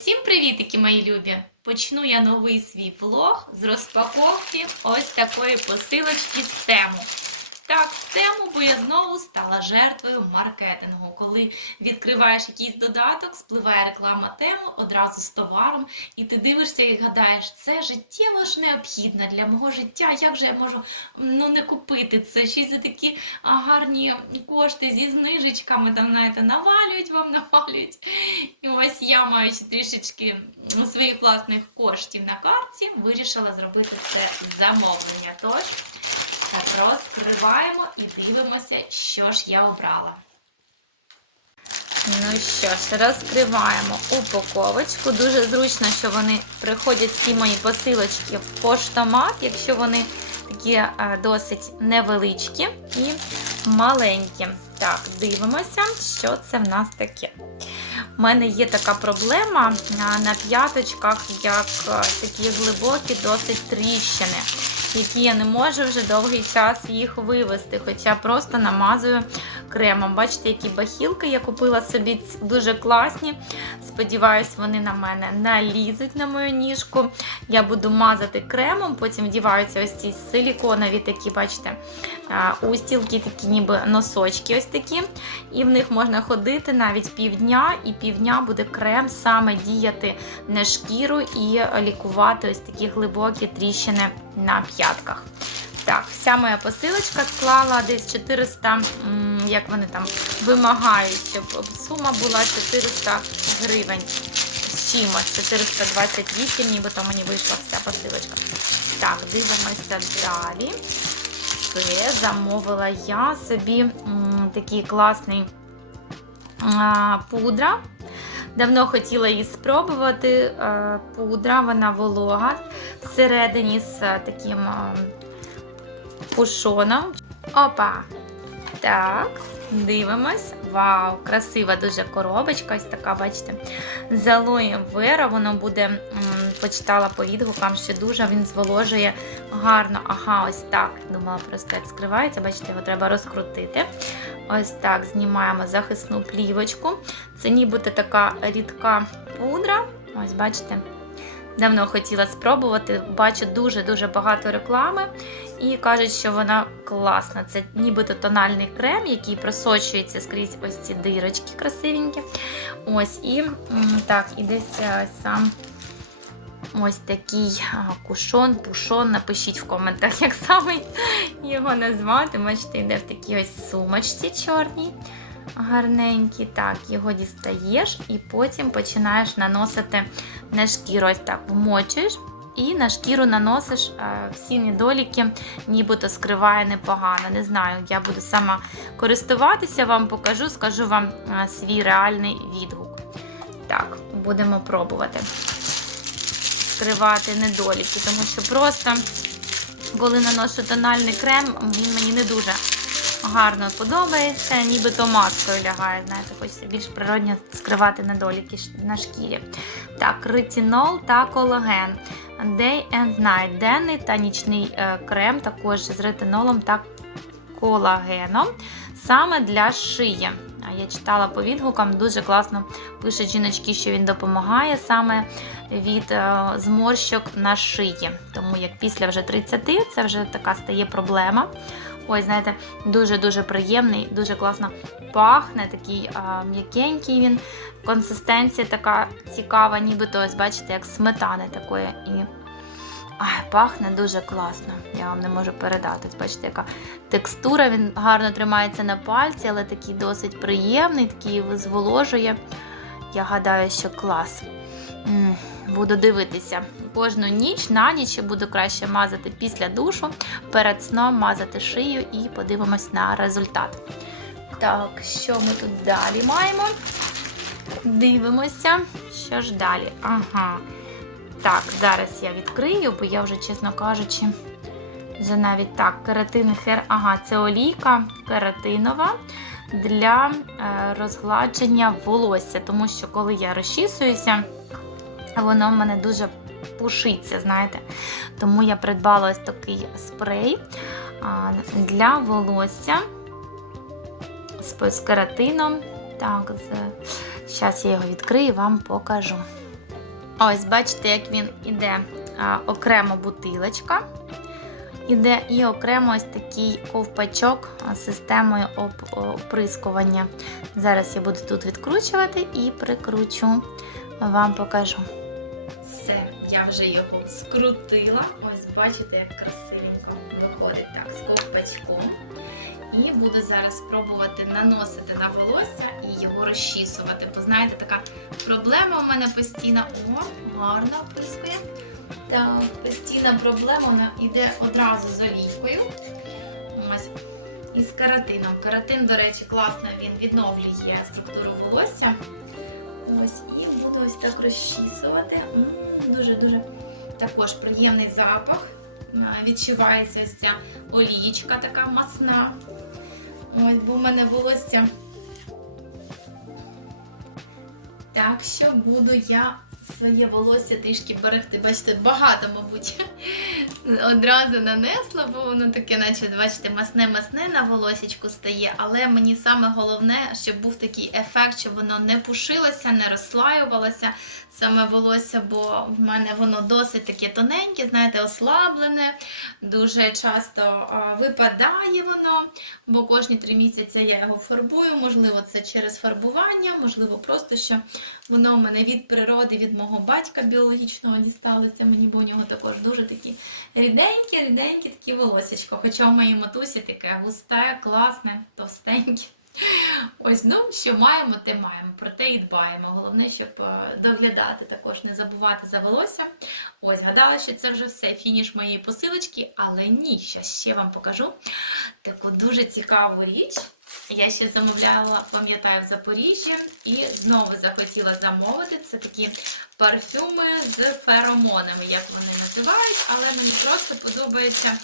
Всім привітики, мої любі! Почну я новий свій влог з розпаковки ось такої посилочки з тему. Так, з тему, бо я знову стала жертвою маркетингу. Коли відкриваєш якийсь додаток, спливає реклама тему одразу з товаром, і ти дивишся і гадаєш, це життєво ж необхідно для мого життя. Як же я можу ну, не купити це? Ще за такі гарні кошти зі знижечками, там, знаєте, навалюють вам, навалюють. І ось я, маючи трішечки своїх власних коштів на карті, вирішила зробити це замовлення. Тож, так розкриваємо і дивимося, що ж я обрала. Ну що ж, розкриваємо упаковочку. Дуже зручно, що вони приходять всі мої посилочки в поштомат, якщо вони такі е, досить невеличкі і маленькі. Так, дивимося, що це в нас таке. У мене є така проблема на п'яточках, як е, такі глибокі, досить тріщини, які я не можу вже довгий час їх вивести, хоча просто намазую кремом. Бачите, які бахілки я купила собі дуже класні. Сподіваюсь, вони на мене налізуть на мою ніжку. Я буду мазати кремом, потім вдіваються ось ці силіконові такі, бачите, устілки, такі ніби носочки ось такі. І в них можна ходити навіть півдня, і півдня буде крем саме діяти на шкіру і лікувати ось такі глибокі тріщини на п'ятках. Так, вся моя посилочка склала десь 400, як вони там вимагають, щоб сума була 400 гривень з чимось, 428, нібито мені вийшла вся посилочка. Так, дивимося далі. Це замовила я собі такий класний пудра. Давно хотіла її спробувати. Е, Пудра, вона волога. Всередині з е, таким е, пушоном. Опа! Так, дивимось. Вау, красива дуже коробочка, ось така, бачите. З алоєм вера, воно буде, почитала по відгукам, що дуже він зволожує гарно. Ага, ось так. Думала, просто як скривається, бачите, його треба розкрутити. Ось так, знімаємо захисну плівочку. Це нібито така рідка пудра. Ось, бачите. Давно хотіла спробувати, бачу дуже-дуже багато реклами і кажуть, що вона класна. Це нібито тональний крем, який просочується скрізь ось ці дирочки красивенькі. Ось і так, і десь е, сам ось такий кушон, пушон. Напишіть в коментах, як саме його назвати. Бачите, йде в такій ось сумочці чорній. Гарненький, так, його дістаєш і потім починаєш наносити на шкіру. Ось так вмочуєш і на шкіру наносиш всі недоліки, нібито скриває непогано. Не знаю, я буду сама користуватися, вам покажу, скажу вам свій реальний відгук. Так, будемо пробувати скривати недоліки, тому що просто, коли наношу тональний крем, він мені не дуже гарно подобається, нібито маскою лягає. Знаєте, хочеться більш природньо скривати недоліки на шкірі. Так, ретинол та колаген. Day and Night. Денний та нічний е, крем, також з ретинолом та колагеном. Саме для шиї. Я читала по відгукам, дуже класно пишуть жіночки, що він допомагає саме від е, зморщок на шиї. Тому як після вже 30 це вже така стає проблема. Ой, знаєте, дуже-дуже приємний, дуже класно пахне, такий а, м'якенький він. Консистенція така цікава, нібито ось бачите, як сметани такої. І ай, пахне дуже класно. Я вам не можу передати. Бачите, яка текстура, він гарно тримається на пальці, але такий досить приємний, такий зволожує. Я гадаю, що клас. М, Буду дивитися кожну ніч, на ніч буду краще мазати після душу, перед сном мазати шию і подивимось на результат. Так, що ми тут далі маємо? Дивимося, що ж далі. Ага. Так, зараз я відкрию, бо я вже, чесно кажучи, вже навіть так, кератин хер. Ага, це олійка кератинова для е, розгладження волосся, тому що коли я розчісуюся, воно в мене дуже пушиться, знаєте. Тому я придбала ось такий спрей для волосся з, кератином. Так, зараз я його відкрию і вам покажу. Ось, бачите, як він іде окремо бутилочка. Іде і окремо ось такий ковпачок з системою оприскування. Зараз я буду тут відкручувати і прикручу. Вам покажу. Все, я вже його скрутила. Ось бачите, як красивенько виходить так з ковпачком. І буду зараз спробувати наносити на волосся і його розчісувати. Бо знаєте, така проблема у мене постійна. О, гарно оприскує. Так, постійна проблема вона йде одразу з олійкою. Ось. І з каратином. Каратин, до речі, класно він відновлює структуру волосся. Ось, і буду ось так розчісувати. Дуже-дуже також приємний запах. Відчувається ось ця олієчка така масна. Ось, бо в мене волосся. Так що буду я своє волосся трішки берегти. Бачите, багато, мабуть, одразу нанесла, бо воно таке, наче, бачите, масне-масне на волосічку стає. Але мені саме головне, щоб був такий ефект, щоб воно не пушилося, не розслаювалося саме волосся, бо в мене воно досить таке тоненьке, знаєте, ослаблене. Дуже часто випадає воно, бо кожні три місяці я його фарбую. Можливо, це через фарбування, можливо, просто що воно в мене від природи, від мого батька біологічного дісталося мені, бо у нього також дуже такі ріденькі, ріденькі такі волосечко. Хоча у моїй матусі таке густе, класне, товстеньке. Ось, ну, що маємо, те маємо. Про те і дбаємо. Головне, щоб е, доглядати також, не забувати за волосся. Ось, гадала, що це вже все, фініш моєї посилочки, але ні, ще вам покажу таку дуже цікаву річ. Я ще замовляла, пам'ятаю, в Запоріжжі і знову захотіла замовити. Це такі парфюми з феромонами, як вони називають, але мені просто подобається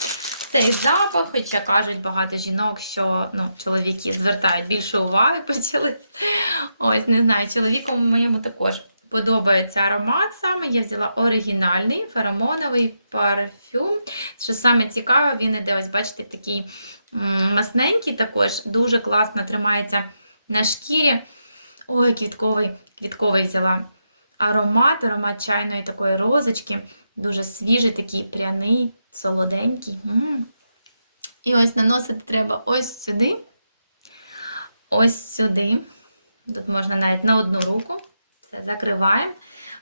цей запах, хоча кажуть багато жінок, що ну, чоловіки звертають більше уваги почали. Ось, не знаю, чоловіком моєму також подобається аромат саме. Я взяла оригінальний феромоновий парфюм. Що саме цікаве, він іде, ось бачите, такий масненький також, дуже класно тримається на шкірі. Ой, квітковий, квітковий взяла аромат, аромат чайної такої розочки. Дуже свіжий, такий пряний, солоденький. М. І ось наносити треба ось сюди, ось сюди. Тут можна навіть на одну руку. Все закриваємо.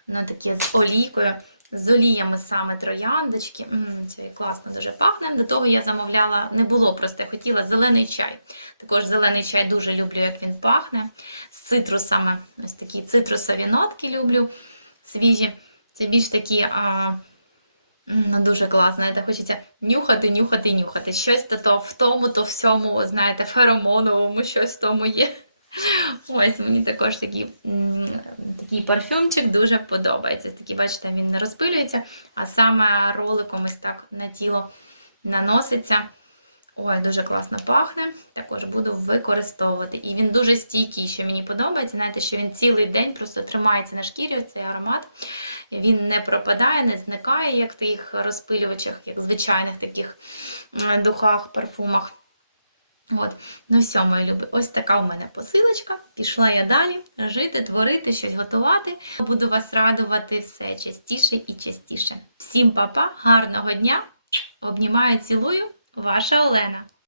Воно таке з олійкою, з оліями саме трояндочки. М, Це класно дуже пахне. До того я замовляла, не було просто, я хотіла зелений чай. Також зелений чай дуже люблю, як він пахне. З цитрусами. Ось такі цитрусові нотки люблю. Свіжі. Це більш такі. А, Ну, дуже класно. Це хочеться нюхати, нюхати, нюхати. Щось то, в тому, то всьому, знаєте, феромоновому, щось в тому є. Ось мені також такий, м, такий парфюмчик дуже подобається. Такий, бачите, він не розпилюється, а саме роликом ось так на тіло наноситься. Ой, дуже класно пахне. Також буду використовувати. І він дуже стійкий, що мені подобається. Знаєте, що він цілий день просто тримається на шкірі, цей аромат. Він не пропадає, не зникає, як в тих розпилювачах, як в звичайних таких духах, парфумах. От, ну все, мої любі, ось така у мене посилочка. Пішла я далі жити, творити, щось готувати. Буду вас радувати все частіше і частіше. Всім па-па, гарного дня! Обнімаю, цілую, ваша Олена.